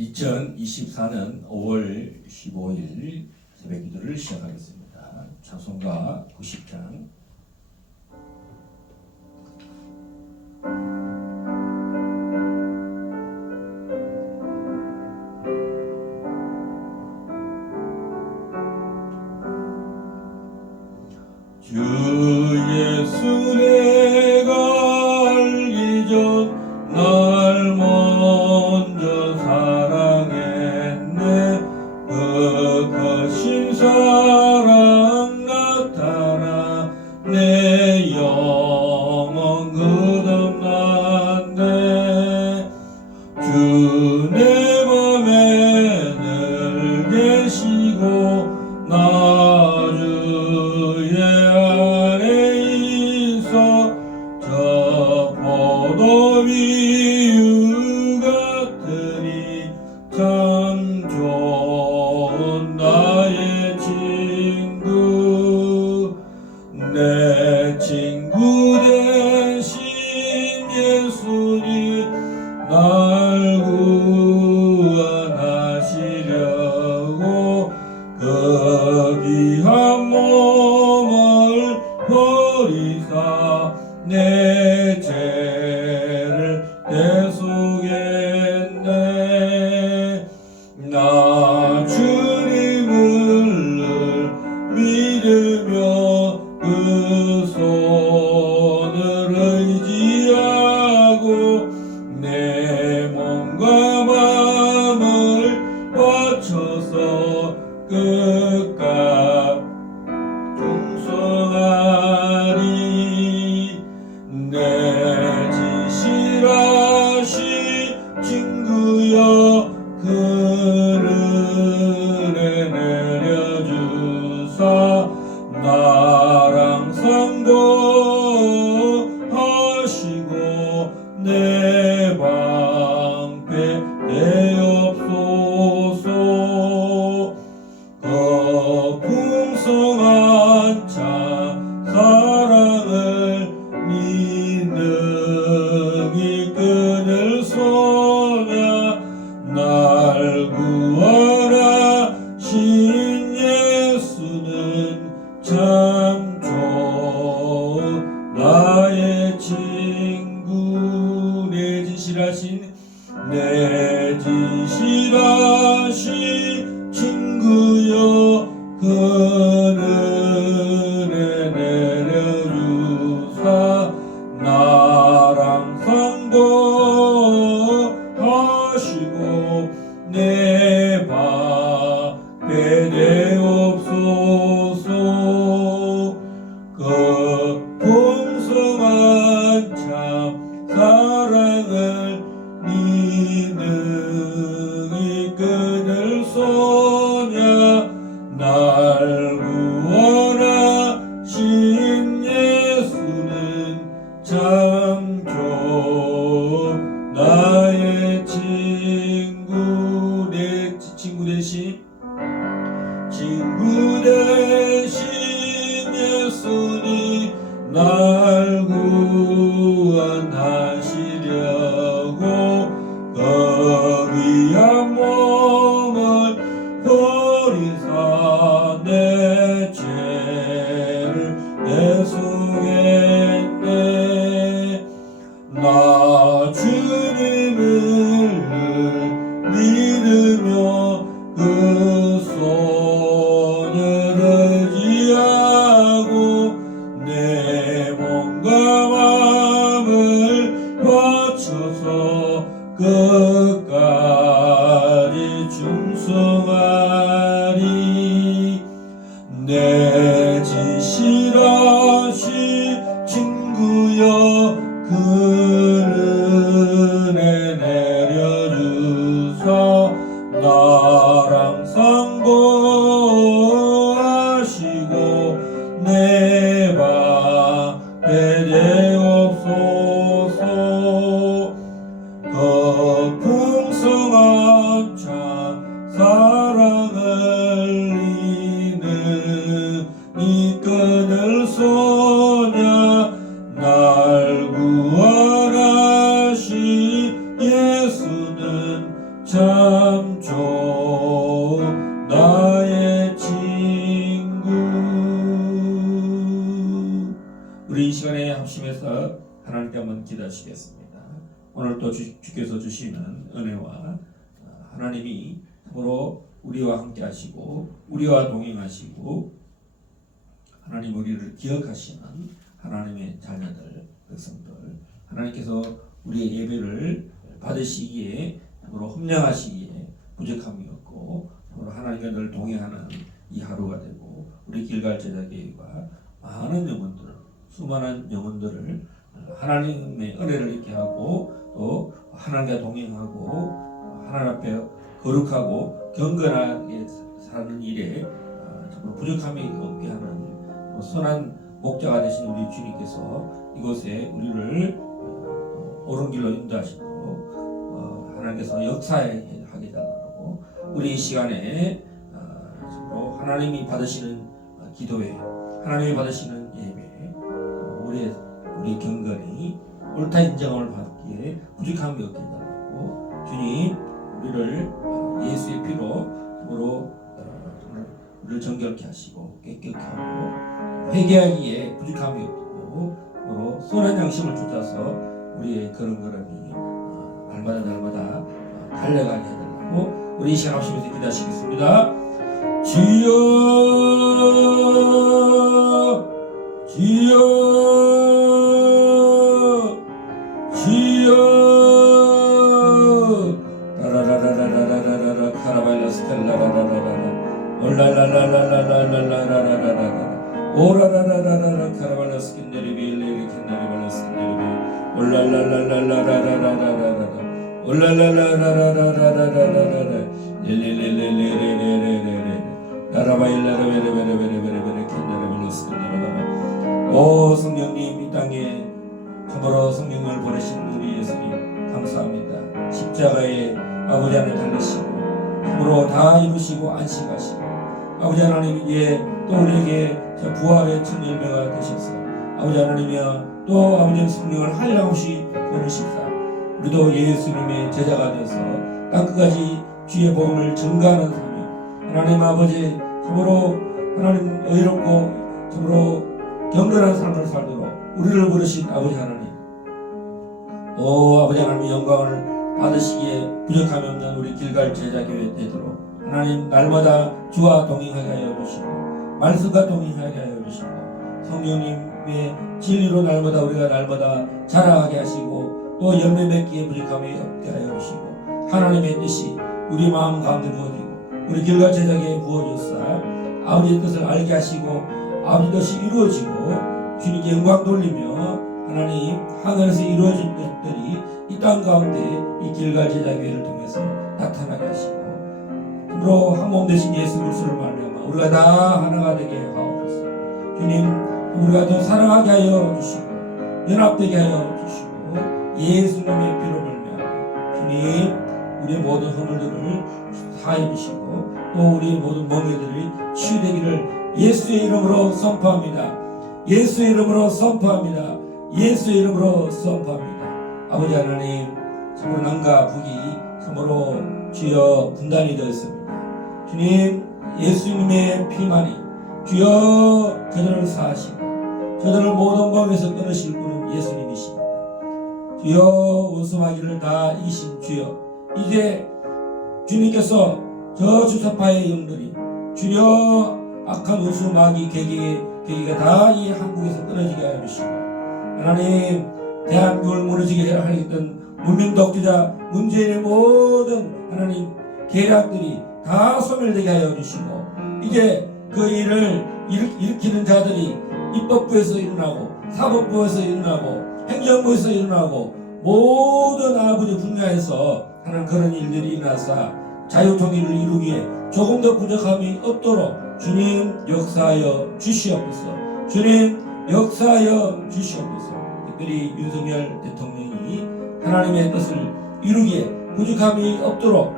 2024년 5월 15일 새벽기도를 시작하겠습니다. 찬송가 90장. 주 예수 내가 알기 전 날 먼저 사랑했네. 그 거신 사랑 나타나 내 영혼 끝없난데 주 내 맘에 늘 계시고 나 주의 안에 있어 저 포도비유 같으니 참 좋은 나의 친구. 내 친구 대신 예수님 날 구원하시려고 그 귀한 몸을 버리사 내 죄를 대속했네. 나 주님을 늘 믿으며 그 손을 의지하고 내 몸과 마음을 바쳐서 끝까지 충성하리. 내 지실하신 친구여 그늘에 내려주사 나랑 상도하시고 내 방패 되옵소서. 그 풍성한 참 사랑을 믿음이 끈을 쏘며 날 구원하신 예수는 참 좋은 나의 친구. 내 진실하신 내 지시라시 친구여 그늘에 내려주사 나랑 상고하시고 내 밥에 되옵소서. 그 풍성한 참 사랑을 믿음이 끊을 소냐 날 구원하신 예수는 참좋 나의 친구 대신 예수님 날 구원하시려고 거기한 몸을 버리사 내 죄를 대속했네. 나 주님을 믿으며 그 손을 의지하고 내 몸과 마음을 바쳐서 끝까지 충성하리. 내 지시라시 친구여 그늘에 내려주사 나랑 상고하시고 내 밥에 되옵소서. 그 풍성한 참 사랑을 이는 끊을 소냐 날 구원하신 예수는 참좋 나의 친구. 우리 이 시간에 합심해서 하나님께 한번 기도하시겠습니다. 오늘 또 주께서 주시는 은혜와 하나님이 참으로 우리와 함께 하시고 우리와 동행하시고 하나님 우리를 기억하시는 하나님의 자녀들 백성들 하나님께서 우리의 예배를 받으시기에 참으로 흠령하시기에 부족함이 없고 참으로 하나님과 늘 동행하는 이 하루가 되고 우리 길갈 제자교회가 많은 영혼들 수많은 영혼들을 하나님의 은혜를 있게 하고 또 하나님과 동행하고 하나님 앞에 거룩하고 경건하게 사는 일에 정말 부족함이 없게 하는 선한 목자가 되신 우리 주님께서 이곳에 우리를 옳은 길로 인도하시도록 하나님께서 역사하게 해달라고 우리 이 시간에 정말 하나님이 받으시는 기도회 하나님이 받으시는 예배 우리 경건이 옳다 인정함을 받기에 부족함이 없게 해달라고 주님 우리를 예수의 피로 우리를 정결케 하시고 깨끗게 하고 회개하기에 부족함이 없고 선한 양심을 쫓아서 우리의 걸음걸음이 날마다 달려가게 해달라고 우리 이 시간 합심해서 기도하시겠습니다. 주여 라라라라라라라라 카라발라스 텔라라라라라 올라라라라라라라라라라라 오라라라라라 카라발라스 킨데리빌레리 킨데리발라스 킨데리빌 올라라라라라라라라라라 올라라라라라라라라라라 렐렐렐렐렐렐렐렐렐 라라바일라라베레베레베레베레 킨데리발라스 킨데리발라 오 성령님 이 땅에 참으로 성령을 보내신 우리 예수님 감사합니다. 십자가에 아버지 하나님 달리시고 참으로 다 이루시고 안식하시고 아버지 하나님 이제 또 우리에게 부활의 첫 열매가 되셔서 아버지 하나님이여 또 아버지 성령을 한량없이 보내십사 우리도 예수님의 제자가 되어서 땅끝까지 주의 복음을 전가하는 사명 하나님 아버지 참으로 하나님 의롭고 참으로 경건한 삶을 살도록 우리를 부르신 아버지 하나님 오 아버지 하나님의 영광을 받으시기에 부족함이 없는 우리 길갈 제자교회 되도록 하나님 날마다 주와 동행하게 하여 주시고 말씀과 동행하게 하여 주시고 성령님의 진리로 날마다 우리가 날마다 자라하게 하시고 또 열매 맺기에 부족함이 없게 하여 주시고 하나님의 뜻이 우리 마음 가운데 부어지고 우리 길갈 제자교회에 부어져서 아버지의 뜻을 알게 하시고 아버지 뜻이 이루어지고 주님께 영광 돌리며 하나님 하늘에서 이루어진 것들이 이 땅 가운데 이 길갈 제자교회를 통해서 나타나게 하시고 그러므로 한 몸 되신 예수 그리스도를 말미암아 우리가 다 하나가 되게 하옵소서. 주님 우리가 더 사랑하게 하여 주시고 연합되게 하여 주시고 예수님의 피로 말미암아 주님 우리의 모든 허물들을 사해 주시고 또 우리의 모든 멍에들이 치유되기를 예수의 이름으로 선포합니다. 예수의 이름으로 선포합니다. 예수의 이름으로 선포합니다. 아버지 하나님 참으로 남과 북이 참으로 주여 분단이 되었습니다. 주님 예수님의 피만이 주여 저들을 사하시고 저들을 모든 법에서 끊으실 분은 예수님이십니다. 주여 원수마귀를 다 이기신 주여 이제 주님께서 저 주사파의 영들이 주여 악한 원수마귀 계기가 다 이 한국에서 끊어지게 하여 주시고 하나님 대한민국을 무너지게 하였던 문명 독재자 문재인의 모든 하나님 계략들이 다 소멸되게 하여 주시고 이제 그 일을 일으키는 자들이 입법부에서 일어나고 사법부에서 일어나고 행정부에서 일어나고 모든 아버지 분야에서 하나님 그런 일들이 일어나서 자유통일을 이루기에 조금 더 부족함이 없도록 주님 역사하여 주시옵소서. 주님 역사하여 주시옵소서. 특별히 윤석열 대통령이 하나님의 뜻을 이루기에 부족함이 없도록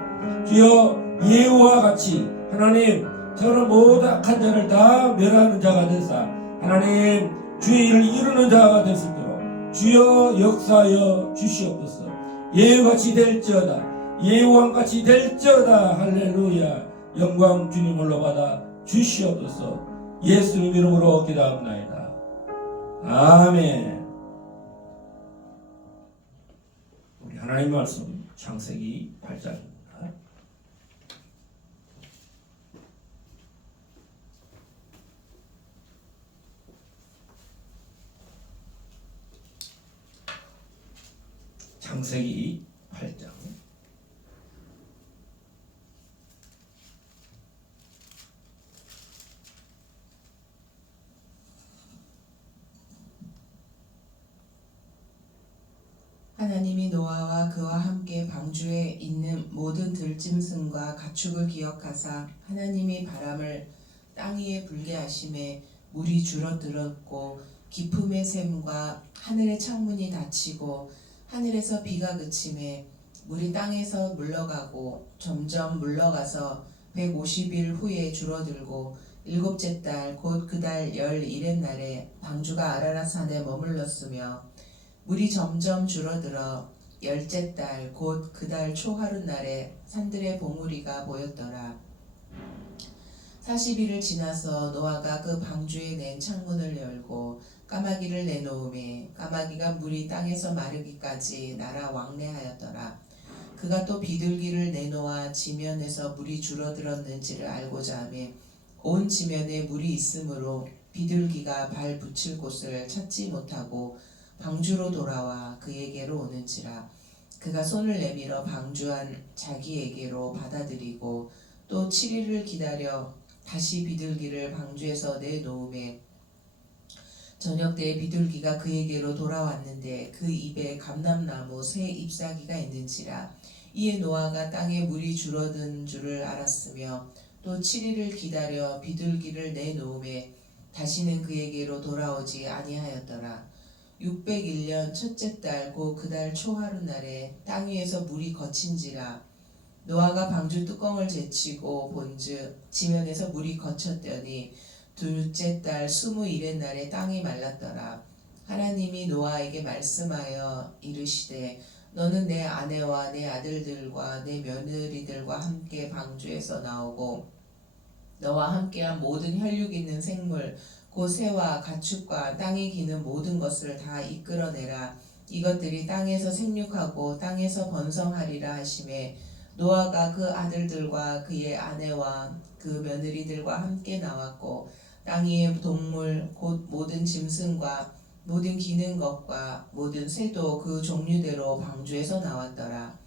주여 예후와 같이 하나님 저런 모든 악한 자를 다 멸하는 자가 되사 하나님 주의 일을 이루는 자가 될 수 있도록 주여 역사하여 주시옵소서. 예후같이 될지어다 예후왕같이 될지어다. 할렐루야. 영광 주님 올라받아 주시옵소서. 예수님 이름으로 기도합나이다. 아멘. 우리 하나님 말씀 창세기 8장입니다. 창세기 8장 하나님이 노아와 그와 함께 방주에 있는 모든 들짐승과 가축을 기억하사 하나님이 바람을 땅 위에 불게 하심에 물이 줄어들었고 깊음의 샘과 하늘의 창문이 닫히고 하늘에서 비가 그침에 물이 땅에서 물러가고 점점 물러가서 150일 후에 줄어들고 일곱째 달 곧 그 달 11의 날에 방주가 아라랏 산에 머물렀으며 물이 점점 줄어들어 열째 달 곧 그 달 초하룻 날에 산들의 봉우리가 보였더라. 40일을 지나서 노아가 그 방주에 낸 창문을 열고 까마귀를 내놓음에 까마귀가 물이 땅에서 마르기까지 날아 왕래하였더라. 그가 또 비둘기를 내놓아 지면에서 물이 줄어들었는지를 알고자 하며 온 지면에 물이 있으므로 비둘기가 발 붙일 곳을 찾지 못하고 방주로 돌아와 그에게로 오는지라. 그가 손을 내밀어 방주한 자기에게로 받아들이고 또 7일을 기다려 다시 비둘기를 방주에서 내놓음에 저녁 때에 비둘기가 그에게로 돌아왔는데 그 입에 감람나무 새 잎사귀가 있는지라. 이에 노아가 땅에 물이 줄어든 줄을 알았으며 또 7일을 기다려 비둘기를 내놓음에 다시는 그에게로 돌아오지 아니하였더라. 601년 첫째 달 곧 그 달 초하룻 날에 땅 위에서 물이 거친지라. 노아가 방주 뚜껑을 제치고 본즉 지면에서 물이 거쳤더니 둘째 달 21의 날에 땅이 말랐더라. 하나님이 노아에게 말씀하여 이르시되 너는 내 아내와 내 아들들과 내 며느리들과 함께 방주에서 나오고 너와 함께한 모든 혈육 있는 생물 곧 새와 가축과 땅에 기는 모든 것을 다 이끌어내라. 이것들이 땅에서 생육하고 땅에서 번성하리라 하시매 노아가 그 아들들과 그의 아내와 그 며느리들과 함께 나왔고 땅 위의 동물 곧 모든 짐승과 모든 기는 것과 모든 새도 그 종류대로 방주에서 나왔더라.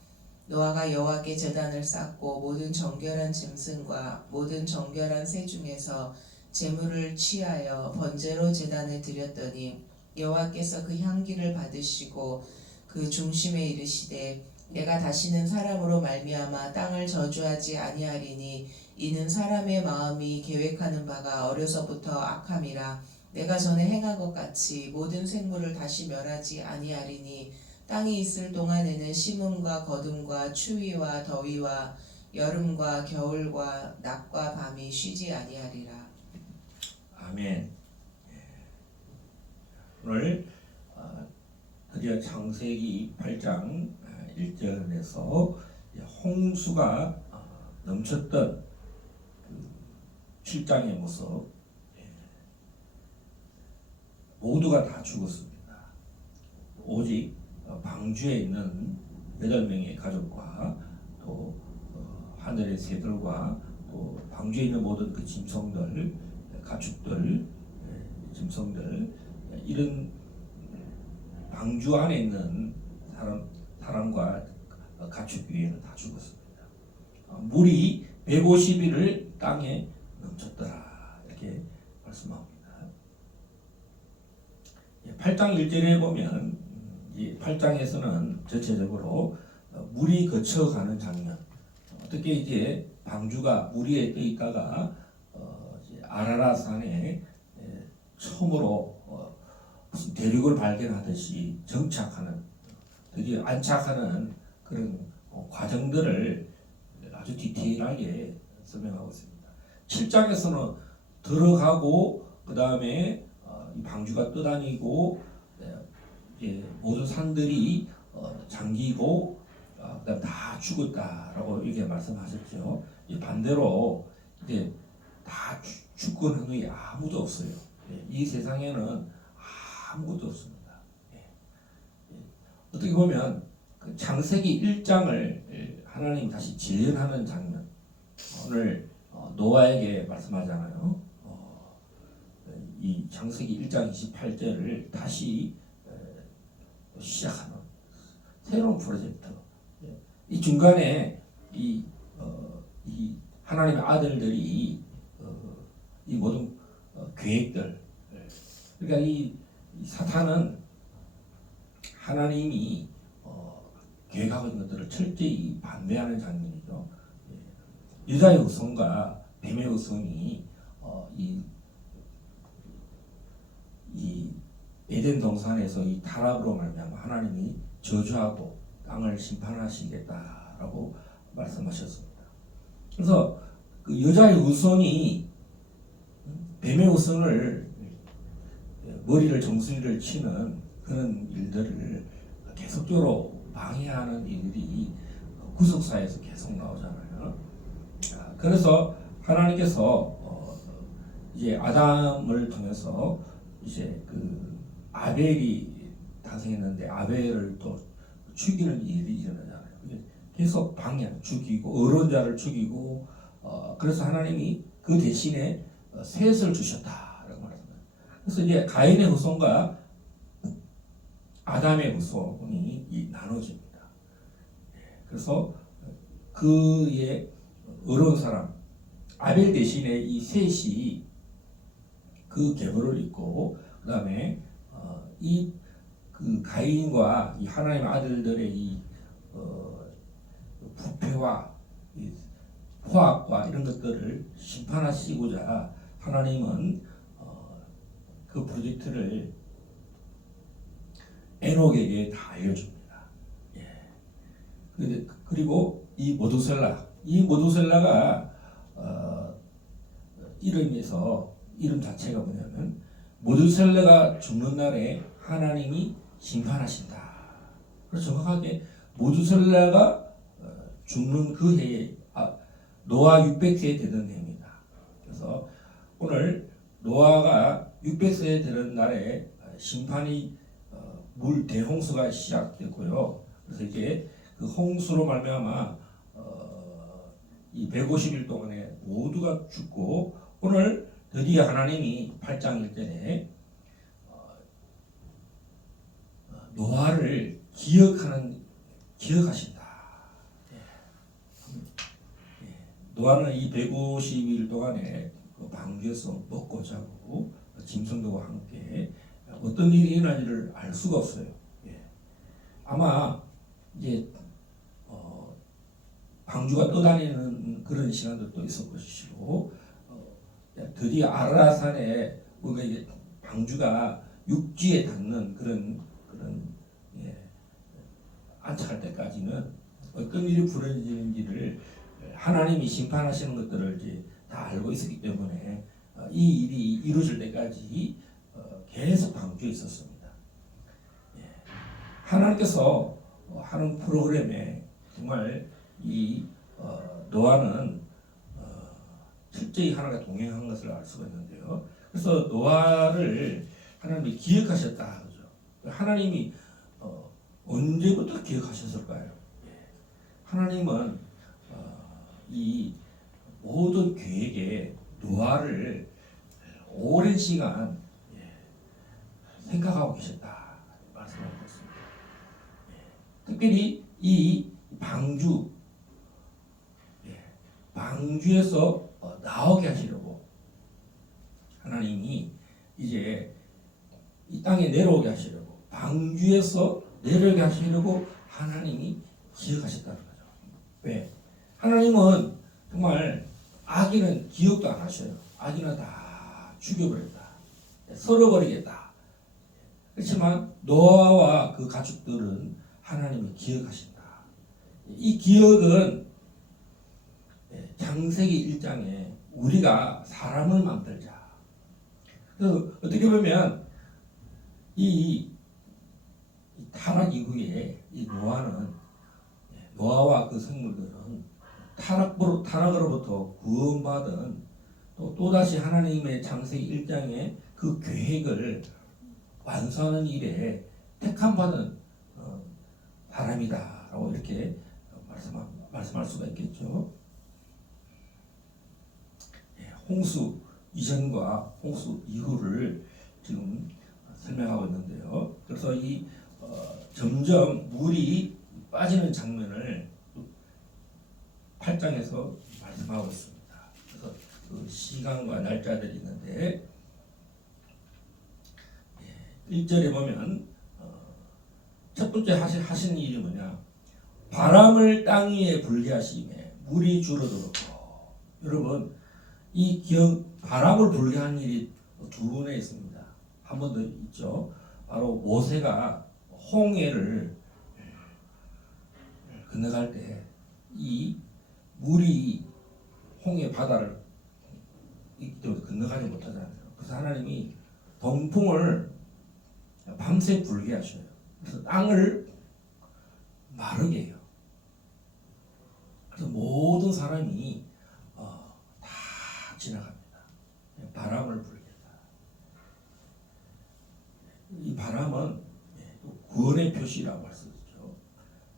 노아가 여호와께 제단을 쌓고 모든 정결한 짐승과 모든 정결한 새 중에서 제물을 취하여 번제로 제단에 드렸더니 여호와께서 그 향기를 받으시고 그 중심에 이르시되 내가 다시는 사람으로 말미암아 땅을 저주하지 아니하리니 이는 사람의 마음이 계획하는 바가 어려서부터 악함이라. 내가 전에 행한 것 같이 모든 생물을 다시 멸하지 아니하리니 땅이 있을 동안에는 심음과 거둠과 추위와 더위와 여름과 겨울과 낮과 밤이 쉬지 아니하리라. 아멘. 오늘 드디어 창세기 8장 1절에서 홍수가 넘쳤던 그 7장의 모습, 모두가 다 죽었습니다. 오직 방주에 있는 8명의 가족과 또 하늘의 새들과 또 방주에 있는 모든 그 짐승들, 가축들, 짐승들, 이런 방주 안에 있는 사람과 가축 위에는 다 죽었습니다. 물이 150일을 땅에 넘쳤더라, 이렇게 말씀합니다. 8장 1절에 보면 이 8장에서는 전체적으로 물이 거쳐가는 장면, 어떻게 이제 방주가 물 위에 떠 있다가 아라랏산에 처음으로 무슨 대륙을 발견하듯이 정착하는, 드디어 안착하는 그런 과정들을 아주 디테일하게 설명하고 있습니다. 7장에서는 들어가고 그 다음에 이 방주가 떠다니고 이제 모든 산들이 잠기고 그다음 다 죽었다라고 이렇게 말씀하셨죠. 이 반대로 이제 다 죽고 난 후에 아무도 없어요. 이 세상에는 아무것도 없습니다. 어떻게 보면 그 창세기 1장을 하나님 다시 재현하는 장면, 오늘 노아에게 말씀하잖아요. 이 창세기 1장 28절을 다시 시작하는 새로운 프로젝트. 이 중간에 이 하나님의 아들들이 이 모든 계획들, 그러니까 이 사탄은 하나님이 계획하고 있는 것들을 철저히 반대하는 장면이죠. 여자의 후손과 뱀의 후손이 이 에덴 동산에서 이 타락으로 말미암아 하나님이 저주하고 땅을 심판하시겠다라고 말씀하셨습니다. 그래서 그 여자의 후손이 뱀의 후손을 머리를 정수리를 치는 그런 일들을 계속적으로 방해하는 일들이 구속사에서 계속 나오잖아요. 그래서 하나님께서 이제 아담을 통해서 이제 그 아벨이 탄생했는데 아벨을 또 죽이는 일이 일어나잖아요. 계속 방해, 죽이고 어려운 자를 죽이고, 그래서 하나님이 그 대신에 셋을 주셨다라고 말합니다. 그래서 이제 가인의 후손과 아담의 후손이 나눠집니다. 그래서 그의 어려운 사람 아벨 대신에 이 셋이 그 계보를 잇고, 그 다음에 이 그 가인과 이 하나님의 아들들의 이 부패와 이 포악과 이런 것들을 심판하시고자 하나님은 그 프로젝트를 에녹에게 다 알려줍니다. 그리고 이 모두셀라가 이름 자체가 뭐냐면 모두셀라가 죽는 날에 하나님이 심판하신다. 그래서 정확하게 모두셀라가 죽는 그 해에 노아 600세 되던 해입니다. 그래서 오늘 노아가 600세 되는 날에 심판이 물 대홍수가 시작됐고요. 그래서 이제 그 홍수로 말미암아 이 150일 동안에 모두가 죽고 오늘 드디어 하나님이 8장 1절에 노아를 기억하신다. 노아는 이 150일 동안에 그 방주에서 먹고 자고 짐승들과 함께 어떤 일이 일어나지를 알 수가 없어요. 아마 이제 방주가 떠다니는 그런 시간들도 있을 것이고 드디어 아라라산에 우리가 이게 방주가 육지에 닿는 그런 안착할 때까지는 어떤 일이 벌어지는지를 하나님이 심판하시는 것들을 이제 다 알고 있었기 때문에 이 일이 이루어질 때까지 계속 방주에 있었습니다. 하나님께서 하는 프로그램에 정말 이 노아는 철저히 하나가 동행한 것을 알 수가 있는데요. 그래서 노아를 하나님이 기억하셨다 그죠? 하나님이 언제부터 기억하셨을까요? 하나님은 이 모든 계획에 노아를 오랜 시간 생각하고 계셨다 말씀하셨습니다. 특별히 이 방주에서 나오게 하시려고 하나님이 이제 이 땅에 내려오게 하시려고 방주에서 내려오게 하시려고 하나님이 기억하셨다는 거죠. 왜? 하나님은 정말 악인은 기억도 안 하셔요. 악인은 다 죽여버렸다. 썰어버리겠다. 그렇지만 노아와 그 가축들은 하나님이 기억하신다. 이 기억은 창세기 1장에 우리가 사람을 만들자. 그래서 어떻게 보면 이 타락 이후에 이 노아와 그 생물들은 타락으로부터 구원받은 또다시 하나님의 창세기 1장의 그 계획을 완수하는 일에 택함받은 사람이다라고 이렇게 말씀할 수가 있겠죠. 홍수 이전과 홍수 이후를 지금 설명하고 있는데요. 그래서 이 점점 물이 빠지는 장면을 8장에서 말씀하고 있습니다. 그래서 그 시간과 날짜들이 있는데 1절에 보면 첫 번째 하신 일이 뭐냐? 바람을 땅 위에 불게 하시매 물이 줄어들었고. 여러분 이 바람을 불게 한 일이 두 번에 있습니다. 한 번 더 있죠. 바로 모세가 홍해를 건너갈 때 이 물이 홍해 바다를 건너가지 못하잖아요. 그래서 하나님이 동풍을 밤새 불게 하셔요. 그래서 땅을 마르게 해요. 그래서 모든 사람이 다 지나갑니다. 바람을 불겠다. 이 바람은 구원의 표시라고 할 수 있죠.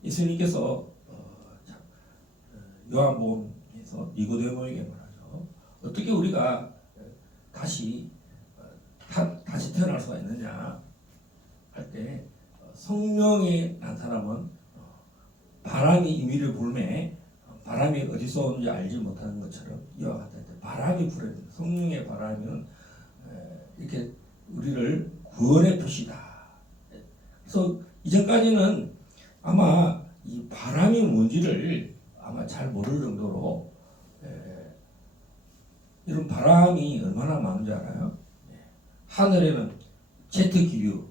예수님께서 요한복음에서 니고데모에게 말하죠. 어떻게 우리가 다시 태어날 수가 있느냐 할 때 성령이 나타나면 바람이 임의를 불매 바람이 어디서 오는지 알지 못하는 것처럼 이와 같을 때 바람이 불어야 돼요. 성령의 바람은 이렇게 우리를 구원의 표시다. 그래서 이전까지는 아마 이 바람이 뭔지를 아마 잘 모를 정도로 이런 바람이 얼마나 많은지 알아요? 하늘에는 제트 기류,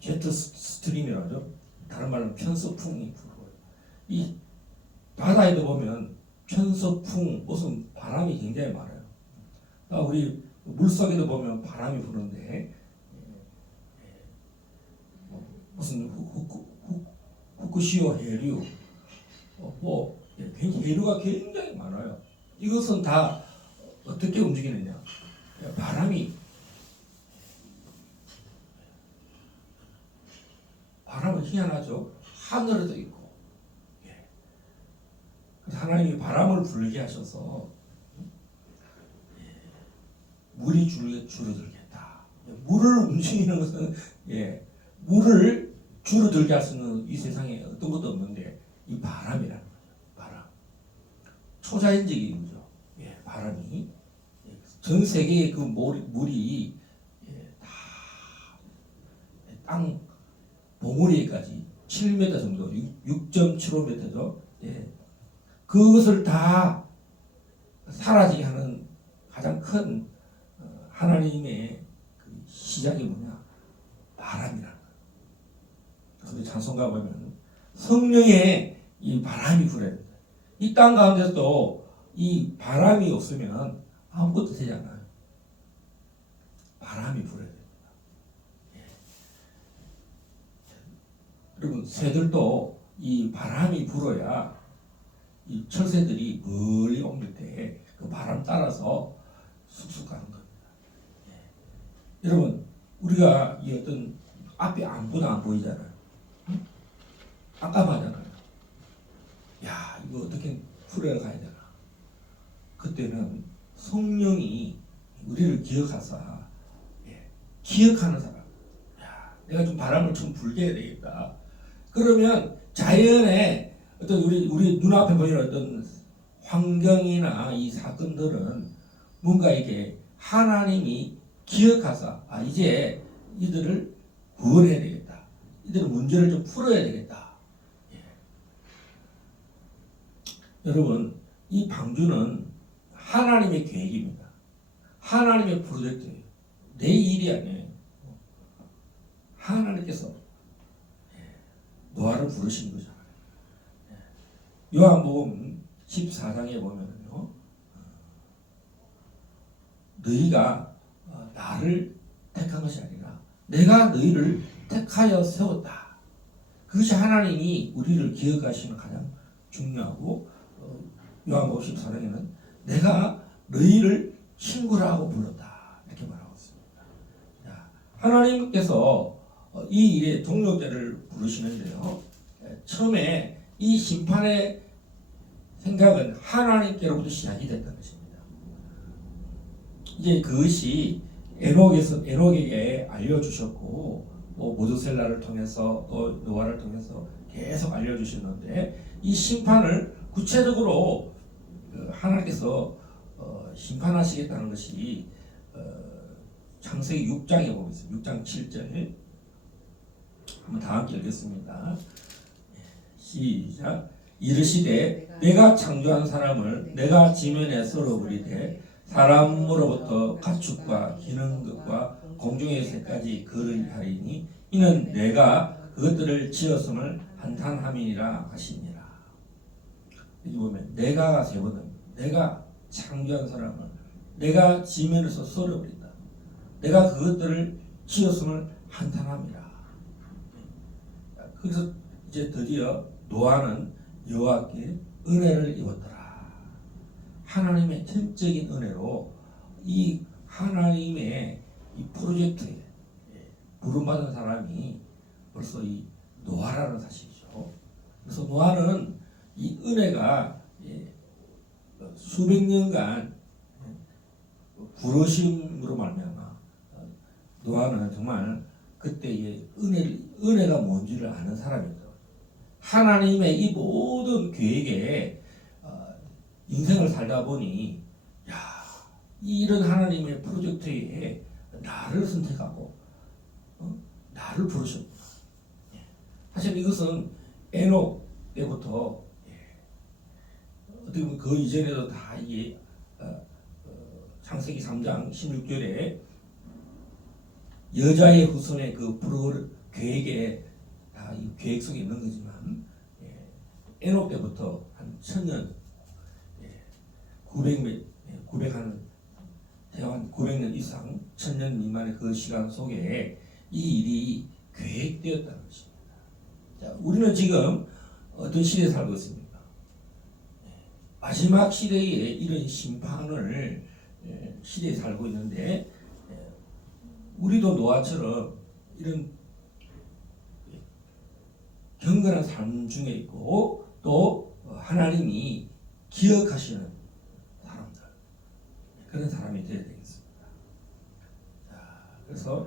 제트 스트림이라죠. 다른 말로 편서풍이 불어요. 이 바다에도 보면 편서풍 무슨 바람이 굉장히 많아요. 우리 물속에도 보면 바람이 부는데 무슨 후쿠시오 해류 해류가 굉장히 많아요. 이것은 다 어떻게 움직이느냐? 바람이 바람은 희한하죠. 하늘에도 있고. 예. 그래서 하나님이 바람을 불게 하셔서 물이 줄어들겠다. 물을 움직이는 것은 물을 줄어들게 할 수 있는 이 세상에 어떤 것도 없는데 이 바람이라는 거죠. 바람. 초자연적인 거죠. 바람이 전 세계의 그 물이 다 땅 봉우리까지 7m 정도, 6.75m죠. 그것을 다 사라지게 하는 가장 큰 하나님의 그 시작이 뭐냐? 바람이라는 거예요. 그래서 우리 찬송가 보면 성령의 이 바람이 불어야 된다. 이 땅 가운데서도 이 바람이 없으면 아무것도 되지 않아요. 바람이 불어야 됩니다. 여러분, 새들도 이 바람이 불어야 이 철새들이 멀리 옮길 때 그 바람 따라서 쑥쑥 가는 겁니다. 여러분, 우리가 이 어떤 앞에 아무것도 안 보이잖아요. 응? 깜깜하잖아요. 야, 이거 어떻게 풀어 가야 되나? 그때는 성령이 우리를 기억하사 기억하는 사람. 야, 내가 좀 바람을 좀 불게 해야 되겠다. 그러면 자연의 어떤 우리 눈앞에 보이는 어떤 환경이나 이 사건들은 뭔가 이게 하나님이 기억하사 이제 이들을 구원해야 되겠다. 이들 문제를 좀 풀어야 되겠다. 여러분, 이 방주는 하나님의 계획입니다. 하나님의 프로젝트예요. 내 일이 아니에요. 하나님께서 노아를 부르신 거잖아요. 요한복음 14장에 보면요, 너희가 나를 택한 것이 아니라 내가 너희를 택하여 세웠다. 그것이 하나님이 우리를 기억하시는 가장 중요하고, 요한복음 14장에는 내가 너희를 친구라고 불렀다 이렇게 말하고 있습니다. 하나님께서 이 일에 동력자를 부르시는데요, 처음에 이 심판의 생각은 하나님께로부터 시작이 됐다는 것입니다. 이제 그것이 에녹에게 알려주셨고, 모두셀라를 통해서 또 노아를 통해서 계속 알려주셨는데, 이 심판을 구체적으로 하나님께서 심판하시겠다는 것이 창세기 6장에 보고 있습니다. 6장 7절 한번 다 함께 읽겠습니다. 시작. 이르시되 내가 창조한 사람을 내가 지면에 썰어버리되 사람으로부터 가축과 기는 것과 공중의 새까지 그를 하리니 이는 내가 그것들을 지었음을 한탄함이니라 하시니라. 여기 보면 내가 세 번은 내가 창조한 사람을 내가 지면에서 썰어버린다. 내가 그것들을 지었음을 한탄함이라. 그래서 이제 드디어 노아는 여호와께 은혜를 입었더라. 하나님의 전적인 은혜로 이 하나님의 이 프로젝트에 부름받은 사람이 벌써 이 노아라는 사실이죠. 그래서 노아는 이 은혜가 수백 년간 부르심으로 말미암아 노아는 정말 그때의 은혜가 뭔지를 아는 사람이죠. 하나님의 이 모든 계획에 인생을 살다 보니 이런 하나님의 프로젝트에 나를 선택하고 나를 부르셨구나. 사실 이것은 에녹 때부터 어떻게 보면 그 이전에도 다 이게 창세기 3장 16절에 여자의 후손의 그 계획에 다 이 계획 속에 있는 거지만 에녹 때부터 한 1000년 900년 이상 1000년 미만의 그 시간 속에 이 일이 계획되었다는 것입니다. 자, 우리는 지금 어떤 시대에 살고 있습니까? 마지막 시대에 이런 심판을 시대에 살고 있는데 우리도 노아처럼 이런 경건한 삶 중에 있고 또 하나님이 기억하시는 사람들, 그런 사람이 되어야 되겠습니다. 자, 그래서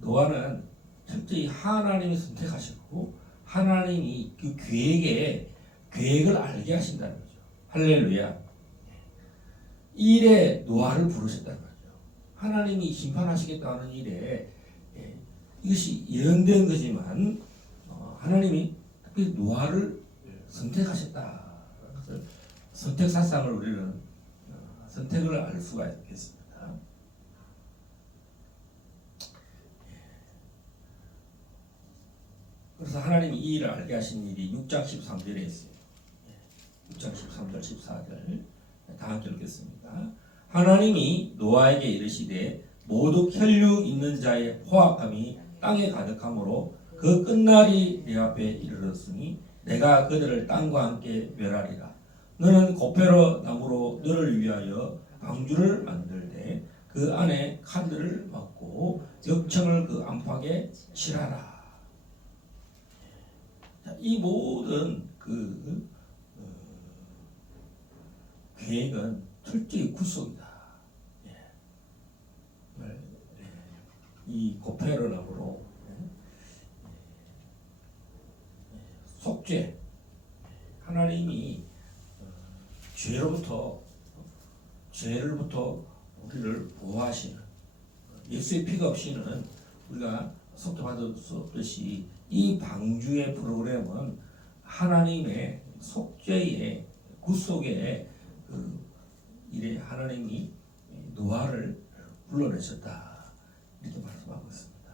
노아는 철저히 하나님이 선택하셨고 하나님이 그 계획을 알게 하신다는 거죠. 할렐루야. 이 일에 노아를 부르셨다는 거죠. 하나님이 심판하시겠다는 일에 이것이 예언된 거지만 하나님이 특별히 노아를 선택하셨다. 그래서 선택 사상을 우리는 선택을 알 수가 있겠습니다. 그래서 하나님이 이 일을 알게 하신 일이 6장 13절에 있어요. 6장 13절 14절 다 함께 읽겠습니다. 하나님이 노아에게 이르시되 모두 혈육 있는 자의 포악함이 땅에 가득하므로 그 끝날이 내 앞에 이르렀으니 내가 그들을 땅과 함께 멸하리라. 너는 고페로 나무로 너를 위하여 방주를 만들되 그 안에 칸들을 막고 역청을 그 안팎에 칠하라. 이 모든 계획은 철저히 구속이다. 이 고페로 나무로 속죄, 하나님이 죄로부터 우리를 보호하시는, 예수의 피가 없이는 우리가 속죄받을 수 없듯이 이 방주의 프로그램은 하나님의 속죄의 구속의 일에 하나님이 노아를 불러내셨다, 이렇게 말씀하고 있습니다.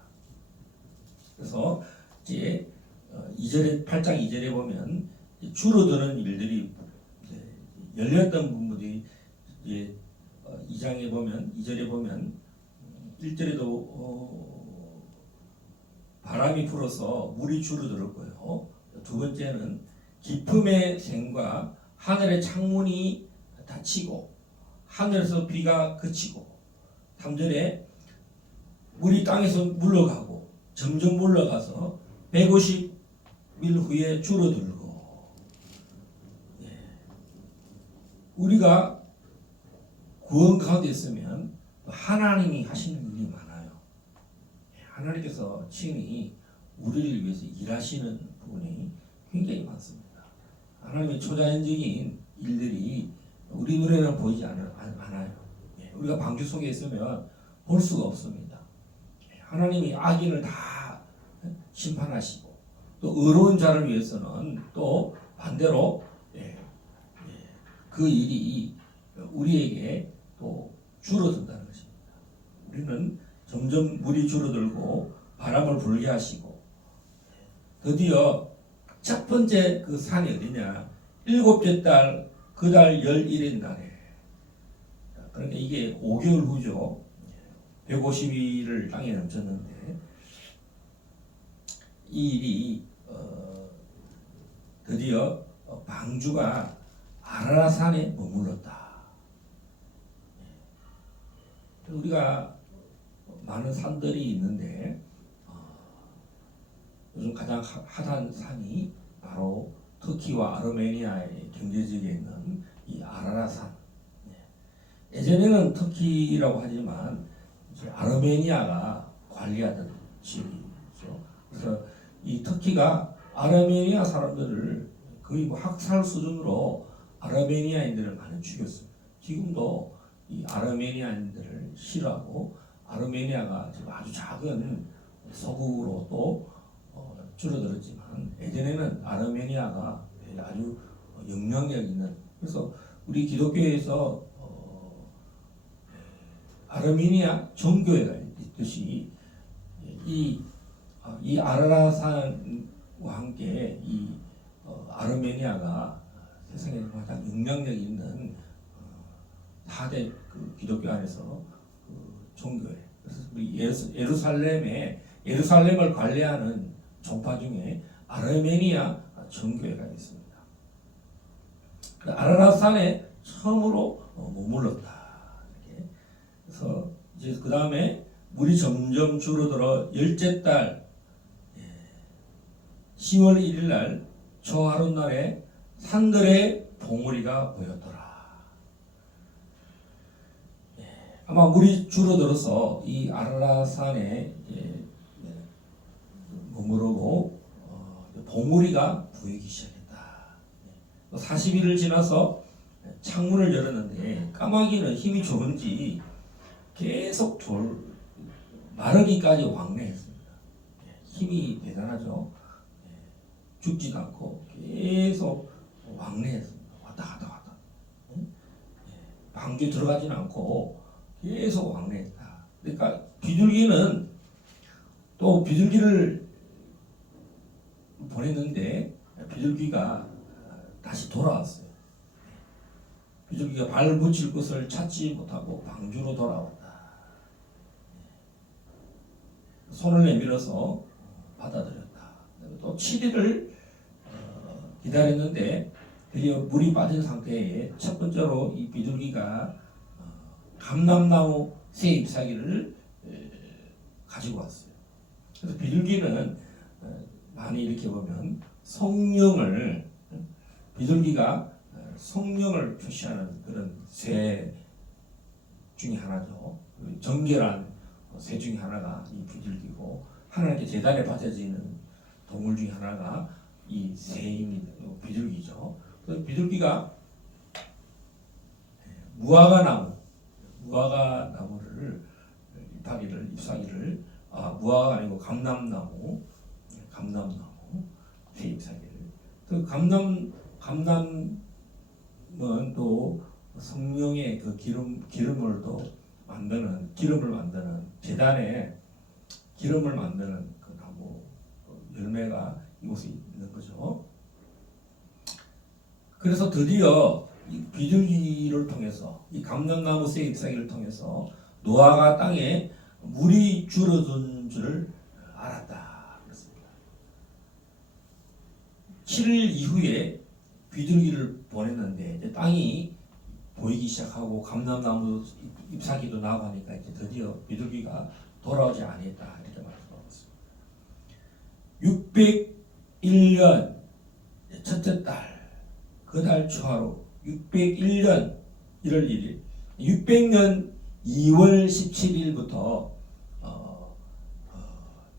그래서 이제 8장 2절에 보면 줄어드는 일들이 열렸던 부분들이 이제 2장에 보면 2절에 보면 1절에도 바람이 불어서 물이 줄어들었고요. 두 번째는 기품의 샘과 하늘의 창문이 닫히고 하늘에서 비가 그치고 3절에 물이 땅에서 물러가고 점점 물러가서 150일 후에 줄어들고, 우리가 구원 가운데 있으면 하나님이 하시는 일이 많아요. 하나님께서 친히 우리를 위해서 일하시는 부분이 굉장히 많습니다. 하나님의 초자연적인 일들이 우리 눈에는 보이지 않아요. 우리가 방주 속에 있으면 볼 수가 없습니다. 하나님이 악인을 다 심판하시고 또 의로운 자를 위해서는 또 반대로 그 일이 우리에게 또 줄어든다는 것입니다. 우리는 점점 물이 줄어들고 바람을 불게 하시고, 드디어 첫 번째 그 산이 어디냐, 7째 달 그 달 11일 날에, 그러니까 이게 5개월 후죠. 150일을 땅에 넘쳤는데 이 일이 드디어 방주가 아라라산에 머물렀다. 우리가 많은 산들이 있는데 요즘 가장 핫한 산이 바로 터키와 아르메니아의 경제지역에 있는 이 아라라산. 예전에는 터키라고 하지만 아르메니아가 관리하던 지역이죠. 그래서 이 터키가 아르메니아 사람들을 거의 뭐 학살 수준으로 아르메니아인들을 많이 죽였습니다. 지금도 이 아르메니아인들을 싫어하고 아르메니아가 지금 아주 작은 소국으로 또 줄어들었지만 예전에는 아르메니아가 아주 영향력 있는, 그래서 우리 기독교에서 아르메니아 정교회가 있듯이 이 아라라산과 함께 이 아르메니아가 세상에 가장 영향력 있는 4대 그 기독교 안에서 그 종교회. 그래서 우리 예루살렘을 관리하는 종파 중에 아르메니아 정교회가 있습니다. 그 아라라산에 처음으로 머물렀다. 이렇게. 그래서 이제 그 다음에 물이 점점 줄어들어 10째 달 10월 1일 날 초하룻날에 산들의 봉우리가 보였더라. 아마 물이 줄어들어서 이 아라라산에 머무르고 봉우리가 보이기 시작했다. 40일을 지나서 창문을 열었는데 까마귀는 힘이 좋은지 계속 마르기까지 왕래했습니다. 힘이 대단하죠. 죽지도 않고 계속 왕래했습니다. 왔다 갔다 왔다. 방주에 들어가지는 않고 계속 왕래했다. 그러니까 비둘기는 또 비둘기를 보냈는데 비둘기가 다시 돌아왔어요. 비둘기가 발 붙일 곳을 찾지 못하고 방주로 돌아왔다. 손을 내밀어서 받아들였다. 또 7일을 기다렸는데 드디어 물이 빠진 상태에 첫 번째로 이 비둘기가 감람나무 새 잎사귀를 가지고 왔어요. 그래서 비둘기는 많이 이렇게 보면 성령을 비둘기가 성령을 표시하는 그런 새 중에 하나죠. 정결한 새 중에 하나가 이 비둘기고 하나님께 제단에 바쳐지는 동물 중에 하나가 이 새입니다. 비둘기죠. 그래서 비둘기가 무화과 나무를 잎사귀를 무화과가 아니고 감람나무 새 잎사귀를 그 감남은 또 성령의 그 기름을 만드는 제단에 기름을 만드는 그 나무 열매가 이곳에 있는 거죠. 그래서 드디어 이 비둘기를 통해서 이 감람나무 새 잎사귀를 통해서 노아가 땅에 물이 줄어든 줄을 알았다. 그렇습니다. 7일 이후에 비둘기를 보냈는데 이제 땅이 보이기 시작하고 감람나무 잎사귀도 나고 하니까 이제 드디어 비둘기가 돌아오지 않았다 이렇게 말씀하고 있습니다. 601년 첫째 달 그 달 초하루 601년 1월 1일 600년 2월 17일부터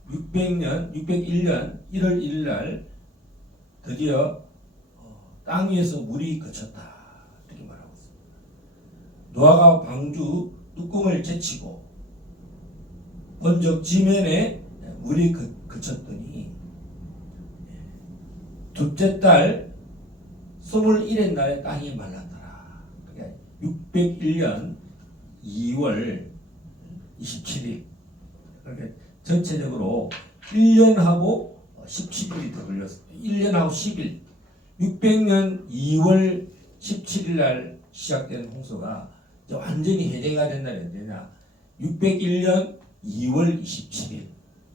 601년 1월 1일 날 드디어 땅 위에서 물이 그쳤다 이렇게 말하고 있습니다. 노아가 방주 뚜껑을 제치고 번쩍 지면에 물이 그쳤더니 둘째 달 21의 날에 땅이 말랐더라. 그러니까 601년 2월 27일 그러니까 전체적으로 1년하고 17일이 더 걸렸습니다. 1년하고 10일 600년 2월 17일 날 시작된 홍수가 완전히 해제가 된 날이 언제냐 601년 2월 27일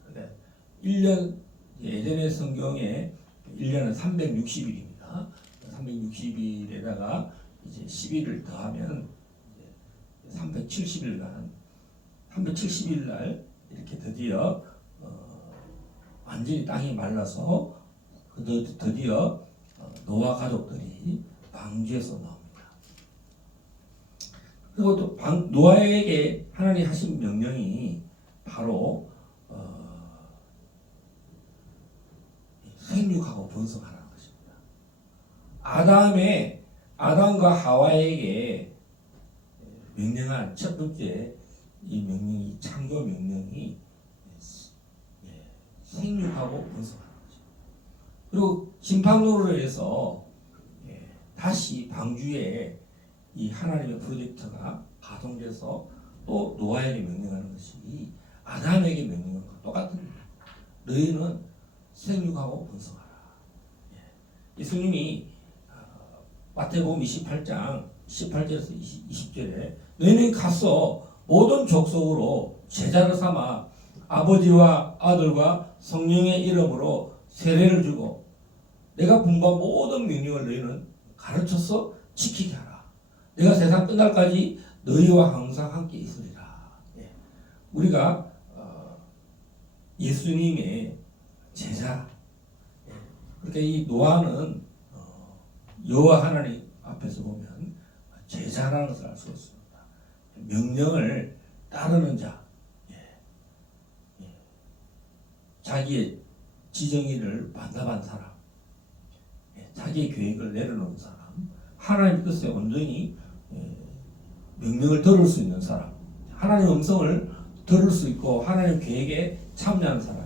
그러니까 1년 예전의 성경에 1년은 360일입니다. 360일에다가 이제 10일을 더하면 370일간 370일 날 이렇게 드디어 완전히 땅이 말라서 드디어 노아 가족들이 방주에서 나옵니다. 그리고 또 노아에게 하나님 하신 명령이 바로 생육하고 번성하라는 것입니다. 아담과 하와에게 명령한 첫 번째 이 명령이 창조 명령이 생육하고 번성하는 거죠. 그리고 심판으로 해서 다시 방주에 이 하나님의 프로젝트가 가동돼서 또 노아에게 명령하는 것이 아담에게 명령하는 것 똑같은 너희는 생육하고 번성하라. 예수님이 마태복음 28장 18절에서 20절에 너희는 가서 모든 족속으로 제자를 삼아 아버지와 아들과 성령의 이름으로 세례를 주고 내가 분부한 모든 명령을 너희는 가르쳐서 지키게 하라. 내가 세상 끝날까지 너희와 항상 함께 있으리라. 우리가 예수님의 제자 그렇게 이 노아는 여호와 하나님 앞에서 보면 제자라는 것을 알 수 있습니다. 명령을 따르는 자, 자기의 지정의를 반납한 사람, 자기의 계획을 내려놓은 사람, 하나님 뜻에 온전히 명령을 들을 수 있는 사람, 하나님 음성을 들을 수 있고 하나님 계획에 참여하는 사람.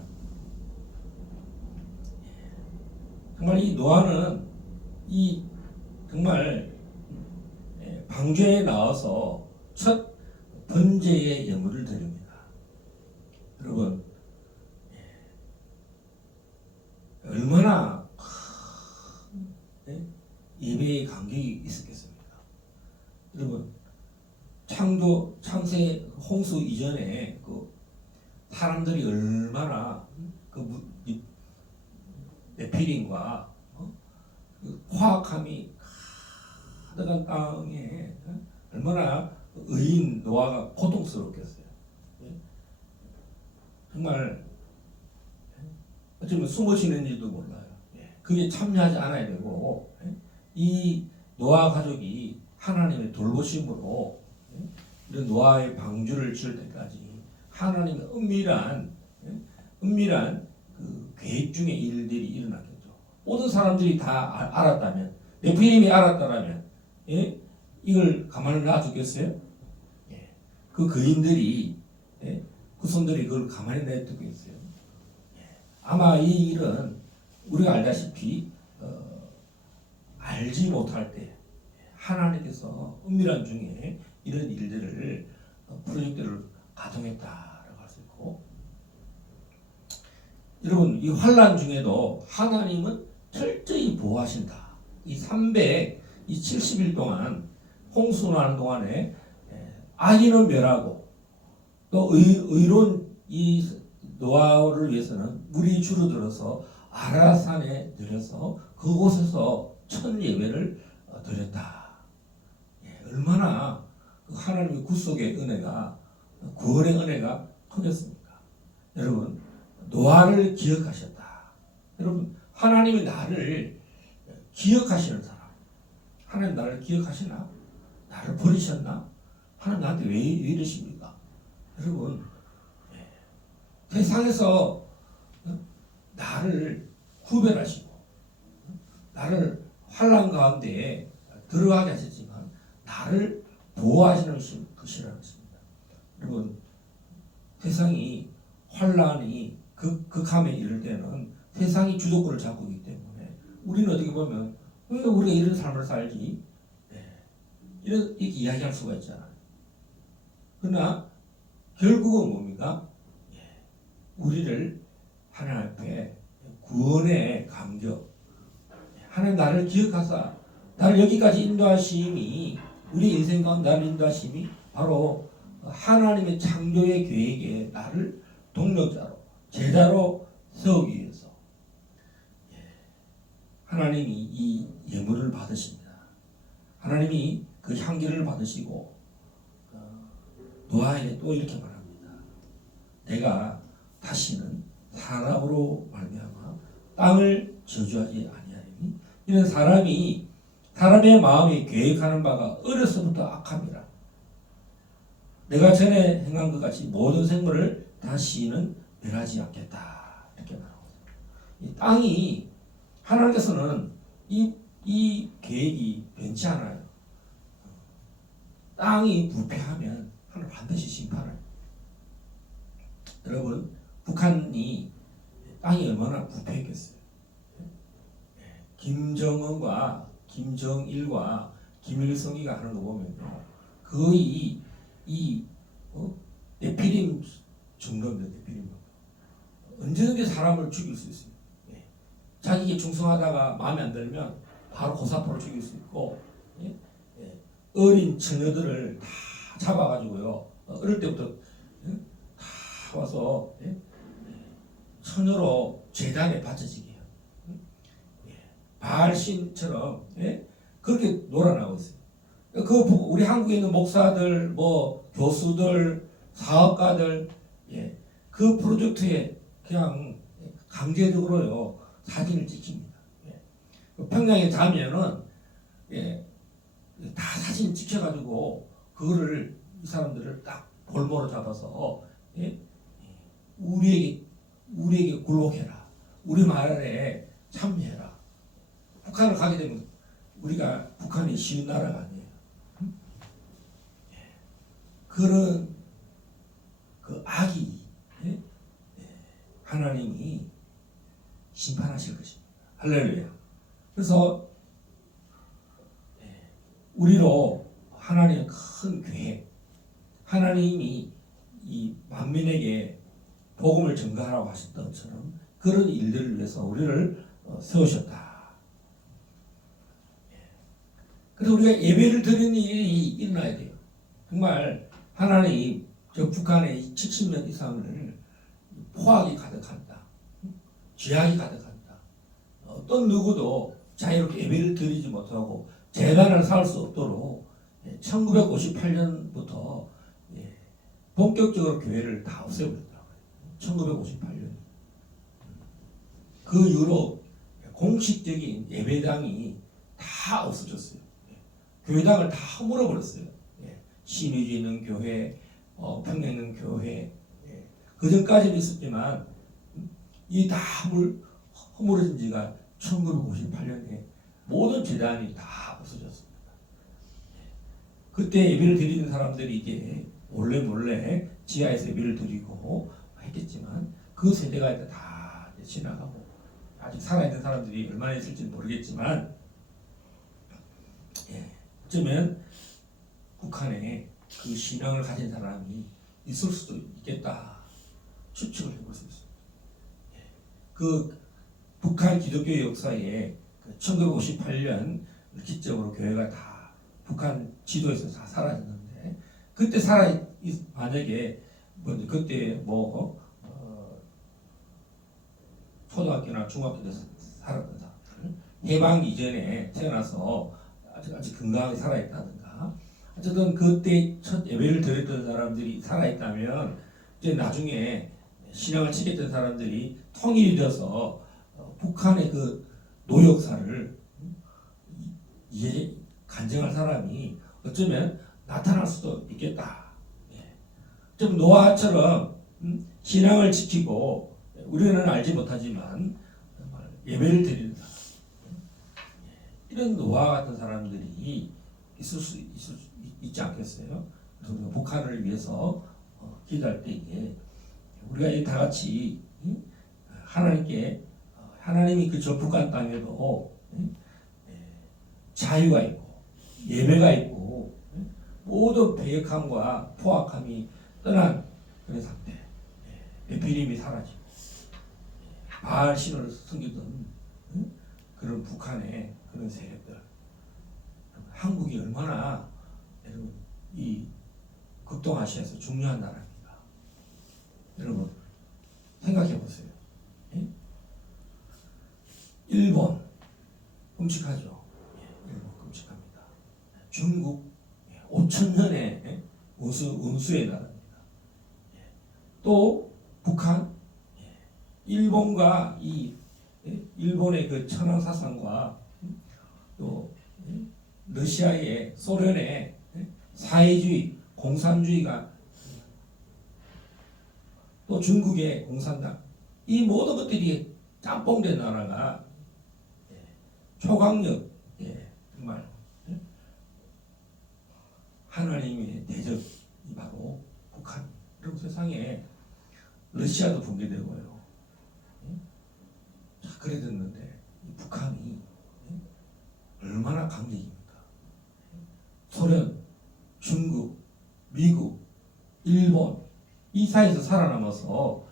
정말 이 노아는 이 정말 방주에 나와서 첫 번제의 예물을 드립니다. 여러분, 얼마나 예배의 간격이 있었겠습니까? 여러분, 창세 홍수 이전에 그 사람들이 얼마나 그 네피림과 그 화학함이 가득한 땅에 얼마나 의인 노아가 고통스럽겠어요. 정말 어쩌면 숨어 쉬는지도 몰라요. 그게 참여하지 않아야 되고, 이 노아 가족이 하나님의 돌보심으로 이런 노아의 방주를 지을 때까지 하나님의 은밀한 그 계획 중에 일들이 일어났겠죠. 모든 사람들이 다 알았다면, 네피림이 알았다면, 이걸 가만히 놔두겠어요? 그 거인들이, 후손들이 그걸 가만히 놔두겠어요? 아마 이 일은 우리가 알다시피 알지 못할 때 하나님께서 은밀한 중에 이런 일들을 프로젝트를 가동했다라고 할 수 있고, 여러분 이 환난 중에도 하나님은 철저히 보호하신다. 이 370일 동안 홍수나는 동안에 악인은 멸하고 또 의로운 이 노아를 위해서는 물이 줄어들어서 아라산에 내려서 그곳에서 첫 예배를 드렸다. 얼마나 하나님의 구속의 은혜가, 구원의 은혜가 크겠습니까? 여러분, 노아를 기억하셨다. 여러분, 하나님이 나를 기억하시는 사람, 하나님 나를 기억하시나? 나를 버리셨나? 하나님 나한테 왜 이러십니까? 여러분, 세상에서 나를 구별하시고 나를 환난 가운데 들어가게 하셨지만 나를 보호하시는 것이라는 것입니다. 여러분, 세상이 환난이 극함에 이를 때는 세상이 주도권을 잡고 있기 때문에 우리는 어떻게 보면 왜 우리가 이런 삶을 살지? 이렇게 이야기할 수가 있잖아요. 그러나 결국은 뭡니까? 우리를 하나님 앞에 구원의 감격, 하나님 나를 기억하사 나를 여기까지 인도하심이, 우리 인생 가운데 나를 인도하심이 바로 하나님의 창조의 계획에 나를 동력자로, 제자로 세우기 위해서 하나님이 이 예물을 받으십니다. 하나님이 그 향기를 받으시고 노아에게 또 이렇게 말합니다. 내가 다시는 사람으로 말미암아 땅을 저주하지 아니하리니 이는 사람의 마음이 계획하는 바가 어려서부터 악함이라. 내가 전에 행한 것 같이 모든 생물을 다시는 멸하지 않겠다. 이렇게 말하고 있습니다. 이 땅이, 하나님께서는 이 계획이 변치 않아요. 땅이 부패하면 하나님 반드시 심판해요. 여러분, 북한이 땅이 얼마나 부패했겠어요. 김정은과 김정일과 김일성이가 하는 거 보면요, 거의 네피림 정도입니다. 네피림. 언제든지 사람을 죽일 수 있어요. 자기에게 충성하다가 마음에 안 들면 바로 고사포로 죽일 수 있고, 어린 처녀들을 다 잡아가지고요, 어릴 때부터 다 와서 처녀로 제단에 바쳐지게 해요. 바알신처럼 그렇게 놀아나고 있어요. 그 우리 한국에 있는 목사들, 뭐 교수들, 사업가들, 그 프로젝트에 그냥 강제적으로요 사진을 찍힙니다. 평양에 가면은 예, 다 사진 찍혀가지고 그거를 이 사람들을 딱 볼모로 잡아서 예, 우리에게 굴복해라. 우리 말에 참여해라. 북한을 가게 되면 우리가 북한이 쉬운 나라가 아니에요. 그런 그 악이 예? 하나님이 심판하실 것입니다. 할렐루야. 그래서 우리로 하나님의 큰 계획, 하나님이 이 만민에게 복음을 전가하라고 하셨던 것처럼 그런 일들을 위해서 우리를 세우셨다. 그래서 우리가 예배를 드리는 일이 일어나야 돼요. 정말 하나님 저 북한의 70년 이상을 포악이 가득한다. 죄악이 가득한다. 어떤 누구도 자유롭게 예배를 드리지 못하고 재단을 쌓을 수 없도록 1958년부터 본격적으로 교회를 다 없애버렸더라고요. 1958년. 그 이후로 공식적인 예배당이 다 없어졌어요. 교회당을 다 허물어버렸어요. 신의주 있는 교회, 평양 있는 교회. 그 전까지는 있었지만 이 다 허물어진 지가 1958년에 모든 재단이 다 없어졌습니다. 그때 예배를 드리는 사람들이 이제 몰래 지하에서 예배를 드리고 했겠지만 그 세대가 이제 다 지나가고 아직 살아있는 사람들이 얼마나 있을지는 모르겠지만 어쩌면 북한에 그 신앙을 가진 사람이 있을 수도 있겠다 추측을 해볼 수 있습니다. 그 북한 기독교 역사에 1958년 기점으로 교회가 다 북한 지도에서 다 사라졌는데 그때 만약에 그때 초등학교나 중학교 때 살았던 사람들 해방 이전에 태어나서 아직 건강하게 살아있다든가 어쨌든 그때 첫 예배를 드렸던 사람들이 살아있다면 이제 나중에 신앙을 지켰던 사람들이 통일이 되어서 북한의 그 노역사를 간증할 사람이 어쩌면 나타날 수도 있겠다. 좀 노아처럼 신앙을 지키고 우리는 알지 못하지만 예배를 드리는 사람 이런 노아 같은 사람들이 있지 않겠어요? 그래서 북한을 위해서 기도할 때에 우리가 다 같이 하나님이 그 저 북한 땅에도 자유가 있고 예배가 있고 모든 배역함과 포악함이 떠난 그런 상태. 에피림이 사라지고 바알 신을 섬기던 그런 북한의 그런 세력들. 한국이 얼마나 여러분 이 극동아시아에서 중요한 나라입니다. 여러분 생각해 보세요. 일본 끔찍하죠. 일본 끔찍합니다. 중국 5천년의 운수의 나라입니다. 또 북한 일본과 이 일본의 그 천황 사상과 또 러시아의 소련의 사회주의 공산주의가 또 중국의 공산당 이 모든 것들이 짬뽕된 나라가 초강력 정말 하나님의 대적이 바로 북한. 그리고 세상에 러시아도 붕괴되고요. 그래 됐는데 북한이 얼마나 강력입니까? 소련, 중국, 미국, 일본 이 사이에서 살아남아서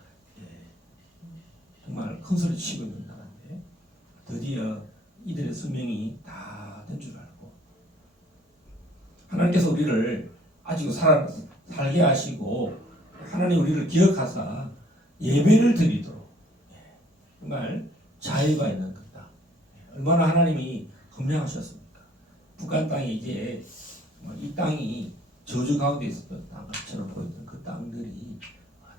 정말 큰 소리 치고 있는 나라인데 드디어 이들의 수명이 다 된 줄 알고 하나님께서 우리를 아직 살게 하시고 하나님 우리를 기억하사 예배를 드리도록 정말 자유가 있는 그 땅. 얼마나 하나님이 검량하셨습니까? 북한 땅이 이제 이 땅이 저주 가운데 있었던 땅처럼 보였던 그 땅들이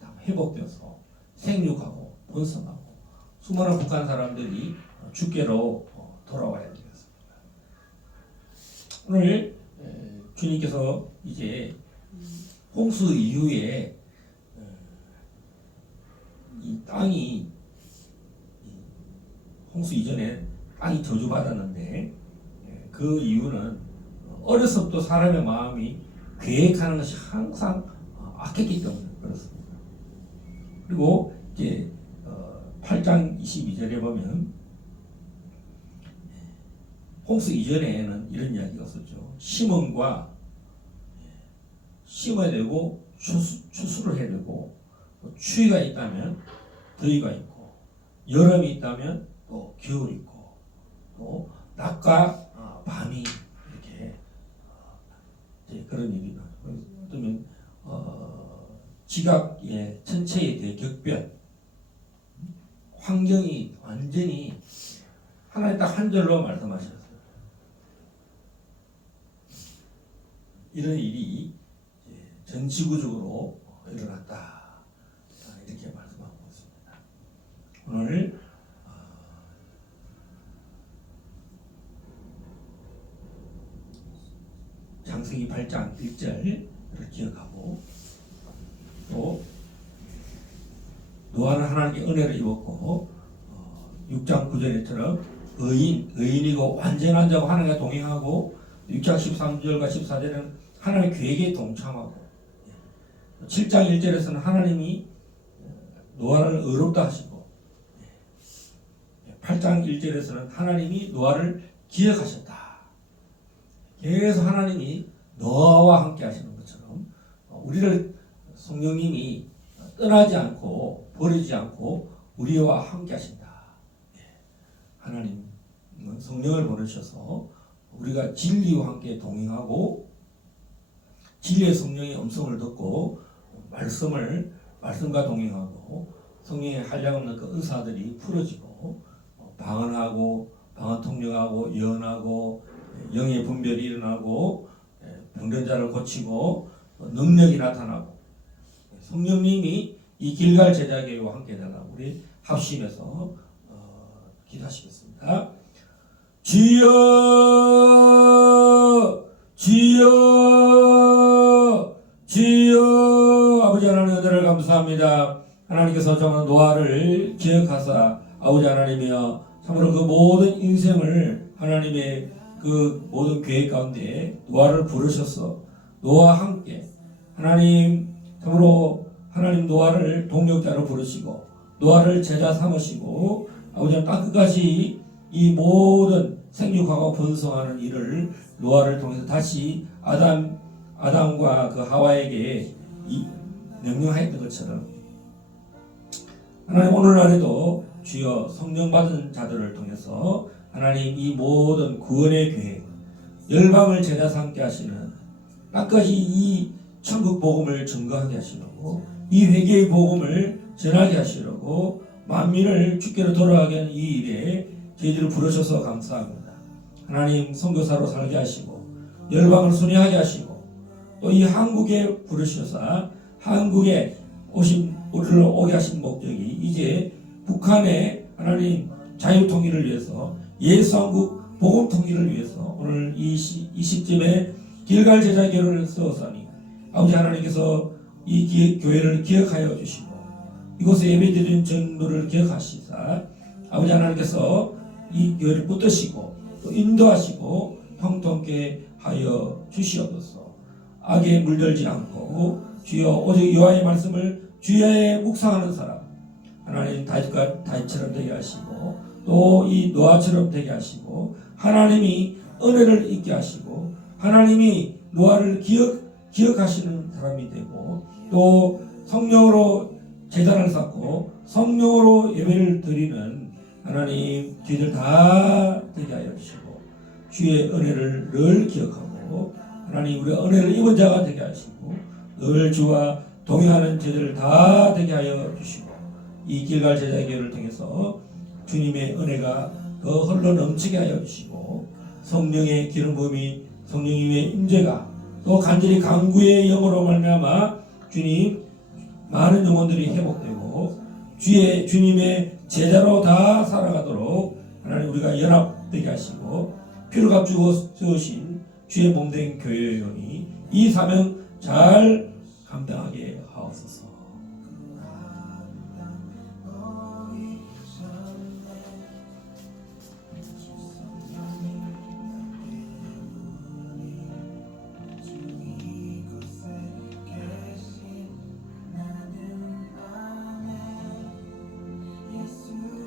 다 회복되어서 생육하고 번성하고 수많은 북한 사람들이 주께로 돌아와야 되겠습니다. 오늘 주님께서 이제 홍수 이후에 이 땅이 홍수 이전에 땅이 저주받았는데 그 이유는 어려서부터 사람의 마음이 계획하는 것이 항상 악했기 때문에 그렇습니다. 그리고 이제 8장 22절에 보면 홍수 이전에는 이런 이야기가 없었죠. 심음과 심어야 되고 추수를 해야 되고 추위가 있다면 더위가 있고 여름이 있다면 또 겨울이 있고 또 낮과 밤이 이렇게 이제 그런 얘기가 어쩌면 지각의 전체의 대격변 환경이 완전히 하나님 딱 한 절로 말씀하셨어요. 이런 일이 전 지구적으로 일어났다 이렇게 말씀하고 있습니다. 오늘 창세기 8장 1절을 기억하고 또 노아는 하나님께 은혜를 입었고 6장 9절에처럼 의인이고 완전한 자고 하나님과 동행하고 6장 13절과 14절에는 하나님의 계획에 동참하고 7장 1절에서는 하나님이 노아를 의롭다 하시고 8장 1절에서는 하나님이 노아를 기억하셨다. 계속 하나님이 노아와 함께 하시는 것처럼 우리를 성령님이 떠나지 않고 버리지 않고 우리와 함께 하신다. 하나님 성령을 보내셔서 우리가 진리와 함께 동행하고 진리의 성령의 음성을 듣고 말씀과 동행하고 성령의 한량없는 그 은사들이 풀어지고 방언하고 방언 통역하고 예언하고 영의 분별이 일어나고 병든 자를 고치고 능력이 나타나고 성령님이 이 길갈 제자교회와 함께 되라고 우리 합심해서 기도하시겠습니다. 주여 주여 주여 아버지 하나님 은혜를 감사합니다. 하나님께서 정말 노아를 기억하사 아버지 하나님이여 참으로 그 모든 인생을 하나님의 그 모든 계획 가운데 노아를 부르셔서 노아와 함께 하나님 참으로 하나님 노아를 동력자로 부르시고 노아를 제자 삼으시고 아버지 땅 끝까지 이 모든 생육하고 번성하는 일을 노아를 통해서 다시 아담과 그 하와에게 명령하였던 것처럼 하나님 오늘날에도 주여 성령 받은 자들을 통해서 하나님 이 모든 구원의 계획 열방을 제자 삼게 하시는 끝까지 이 천국 복음을 증거하게 하시려고 이 회개의 복음을 전하게 하시려고 만민을 주께로 돌아가게 하는 이 일에 저희들을 부르셔서 감사합니다. 하나님 선교사로 살게 하시고 열방을 순회하게 하시고 또 이 한국에 부르셔서 한국에 우리를 오게 하신 목적이 이제 북한의 하나님 자유통일을 위해서 예수한국 복음통일을 위해서 오늘 이 시점에 길갈 제자교회를 세웠사니 아버지 하나님께서 이 교회를 기억하여 주시고 이곳에 예배드리는 전부를 기억하시사 아버지 하나님께서 이 교회를 붙드시고 또 인도하시고 형통케 하여 주시옵소서. 악에 물들지 않고 주여 오직 여호와의 말씀을 주야에 묵상하는 사람 하나님 다윗처럼 되게 하시고 또 이 노아처럼 되게 하시고 하나님이 은혜를 잊게 하시고 하나님이 노아를 기억하시는 사람이 되고 또 성령으로 제단을 쌓고 성령으로 예배를 드리는 하나님 저희들 다 되게 하여 주시고 주의 은혜를 늘 기억하고 하나님 우리가 은혜를 입은 자가 되게 하시고 늘 주와 동행하는 저희들 다 되게 하여 주시고 이 길갈 제자교회를 통해서 주님의 은혜가 더 흘러 넘치게 하여 주시고 성령의 기름 부음이 성령님의 임재가 또 간절히 강구의 영으로 말미암아 주님 많은 영혼들이 회복되고 주님의 제자로 다 살아가도록 하나님 우리가 연합 되게 하시고 피로 값주고 세우신 주의 몸된 교회여러분이 이 사명 잘 감당하게 하옵소서.